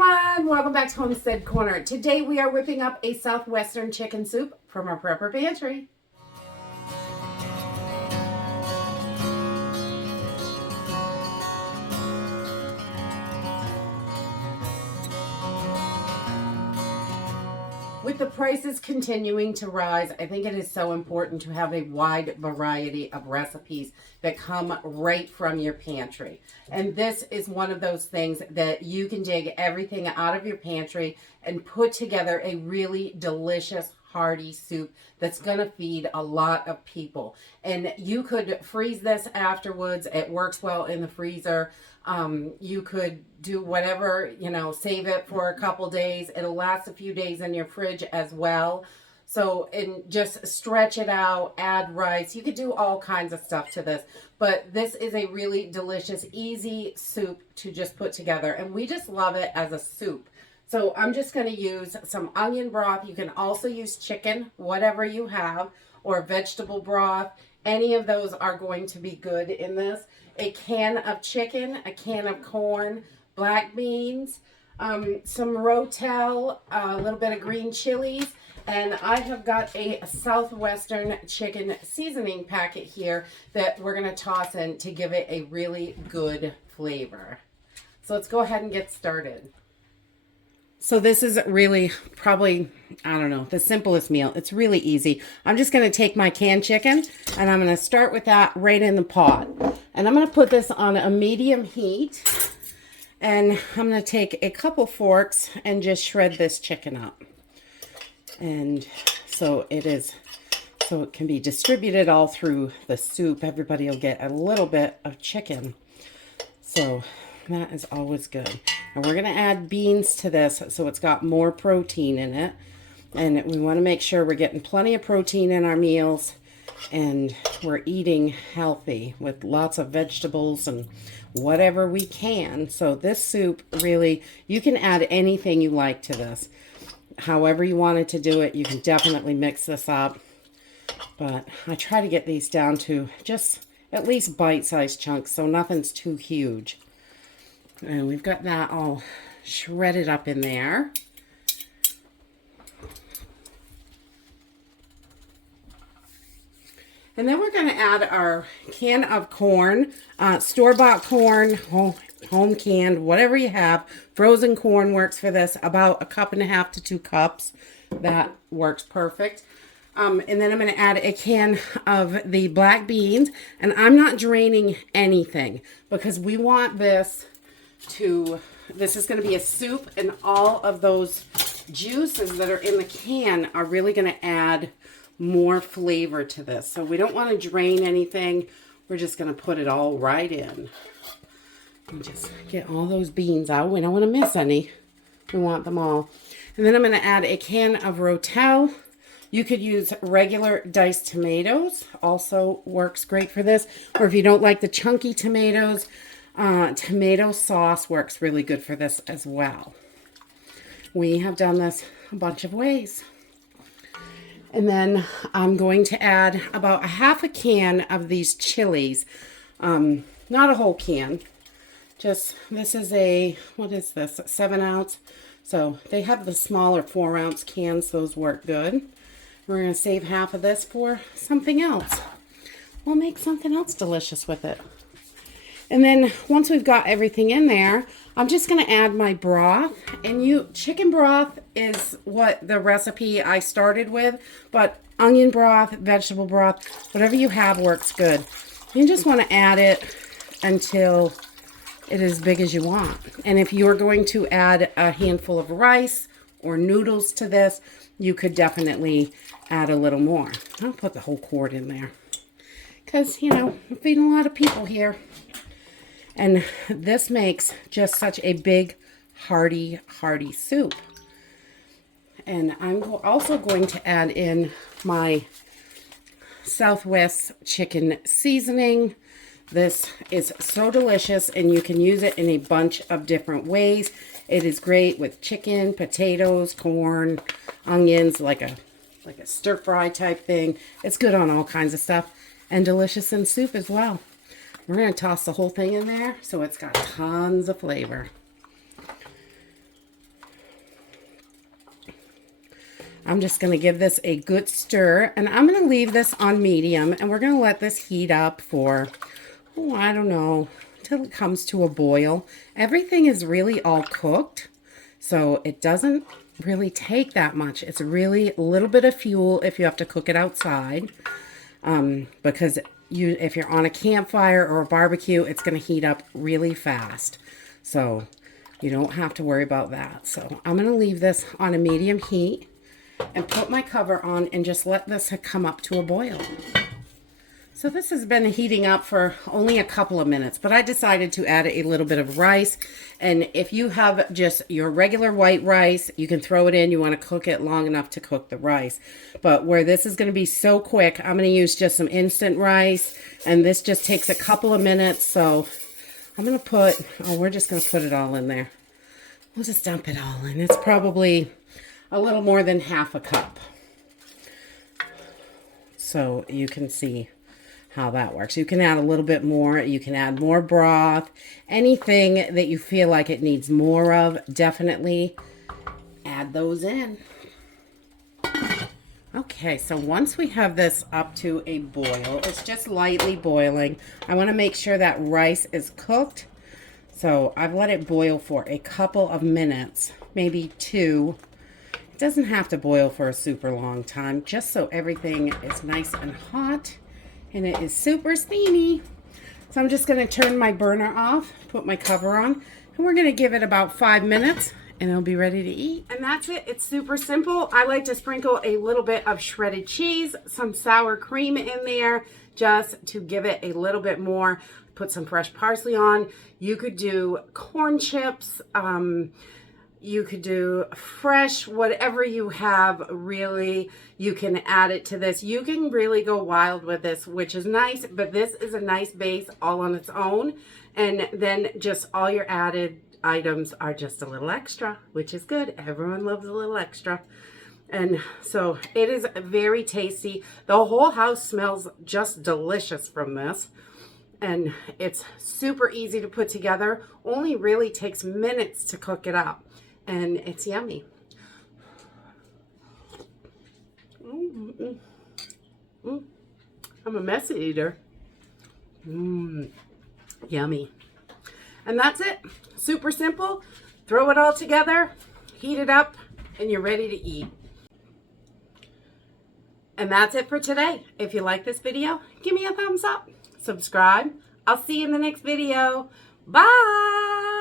everyone, welcome back to Homestead Corner. Today we are whipping up a Southwestern chicken soup from our prepper pantry. With the prices continuing to rise, I think it is so important to have a wide variety of recipes that come right from your pantry. And this is one of those things that you can dig everything out of your pantry and put together a really delicious, hearty soup that's gonna feed a lot of people. And you could freeze this afterwards. It works well in the freezer. You could do whatever, save it for a couple days. It'll last a few days in your fridge as well. So, and just stretch it out, add rice. You could do all kinds of stuff to this, but this is a really delicious, easy soup to just put together. And we just love it as a soup. So I'm just going to use some onion broth. You can also use chicken, whatever you have, or vegetable broth. Any of those are going to be good in this. A can of chicken, a can of corn, black beans, some rotel, a little bit of green chilies, and I have got a Southwestern chicken seasoning packet here that we're going to toss in to give it a really good flavor. So let's go ahead and get started. So this is really probably, I don't know, the simplest meal. It's really easy. I'm just going to take my canned chicken and I'm going to start with that right in the pot. And I'm going to put this on a medium heat. And I'm going to take a couple forks and just shred this chicken up. And so it can be distributed all through the soup. Everybody will get a little bit of chicken. So that is always good. And we're going to add beans to this so it's got more protein in it. And we want to make sure we're getting plenty of protein in our meals and we're eating healthy with lots of vegetables and whatever we can. So this soup really, you can add anything you like to this. However you wanted to do it, you can definitely mix this up. But I try to get these down to just at least bite-sized chunks so nothing's too huge. And we've got that all shredded up in there. And then we're going to add our can of corn, store-bought corn, home canned, whatever you have. Frozen corn works for this, about 1.5 cups to 2 cups. That works perfect. And then I'm going to add a can of the black beans. And I'm not draining anything because we want this is going to be a soup, and all of those juices that are in the can are really going to add more flavor to this. So we don't want to drain anything. We're just going to put it all right in. And just get all those beans out. We don't want to miss any. We want them all. And then I'm going to add a can of rotel. You could use regular diced tomatoes. Also works great for this. Or if you don't like the chunky tomatoes, tomato sauce works really good for this as well. We have done this a bunch of ways. And then I'm going to add about 1/2 can of these chilies. Not a whole can. Just, this is what is this? 7 ounce. So they have the smaller 4-ounce cans. Those work good. We're going to save half of this for something else. We'll make something else delicious with it. And then once we've got everything in there, I'm just going to add my broth. And chicken broth is what the recipe I started with, but onion broth, vegetable broth, whatever you have works good. You just want to add it until it is as big as you want. And if you're going to add a handful of rice or noodles to this, you could definitely add a little more. I'll put the whole quart in there because, we're feeding a lot of people here. And this makes just such a big, hearty soup. And I'm also going to add in my Southwest chicken seasoning. This is so delicious, and you can use it in a bunch of different ways. It is great with chicken, potatoes, corn, onions, like a stir fry type thing. It's good on all kinds of stuff, and delicious in soup as well. We're going to toss the whole thing in there so it's got tons of flavor. I'm just going to give this a good stir, and I'm going to leave this on medium, and we're going to let this heat up for, oh, I don't know, till it comes to a boil. Everything is really all cooked, so it doesn't really take that much. It's really a little bit of fuel if you have to cook it outside, because if you're on a campfire or a barbecue, it's going to heat up really fast. So you don't have to worry about that. So I'm going to leave this on a medium heat and put my cover on and just let this come up to a boil. So this has been heating up for only a couple of minutes, but I decided to add a little bit of rice. And if you have just your regular white rice, you can throw it in. You want to cook it long enough to cook the rice. But where this is going to be so quick, I'm going to use just some instant rice. And this just takes a couple of minutes. So I'm going to put, we're just going to put it all in there. We'll just dump it all in. It's probably a little more than half a cup. So you can see how that works. You can add a little bit more. You can add more broth. Anything that you feel like it needs more of, definitely add those in. Okay, so once we have this up to a boil, it's just lightly boiling. I want to make sure that rice is cooked. So I've let it boil for a couple of minutes, maybe 2. It doesn't have to boil for a super long time, just so everything is nice and hot. And it is super steamy. So I'm just going to turn my burner off, put my cover on, and we're going to give it about 5 minutes, and it'll be ready to eat. And that's it. It's super simple. I like to sprinkle a little bit of shredded cheese, some sour cream in there, just to give it a little bit more. Put some fresh parsley on. You could do corn chips. You could do fresh, whatever you have, really, you can add it to this. You can really go wild with this, which is nice, but this is a nice base all on its own. And then just all your added items are just a little extra, which is good. Everyone loves a little extra. And so it is very tasty. The whole house smells just delicious from this. And it's super easy to put together. Only really takes minutes to cook it up. And it's yummy. I'm a messy eater. Yummy. And that's it. Super simple. Throw it all together, heat it up, and you're ready to eat. And that's it for today. If you like this video, give me a thumbs up. Subscribe. I'll see you in the next video. Bye.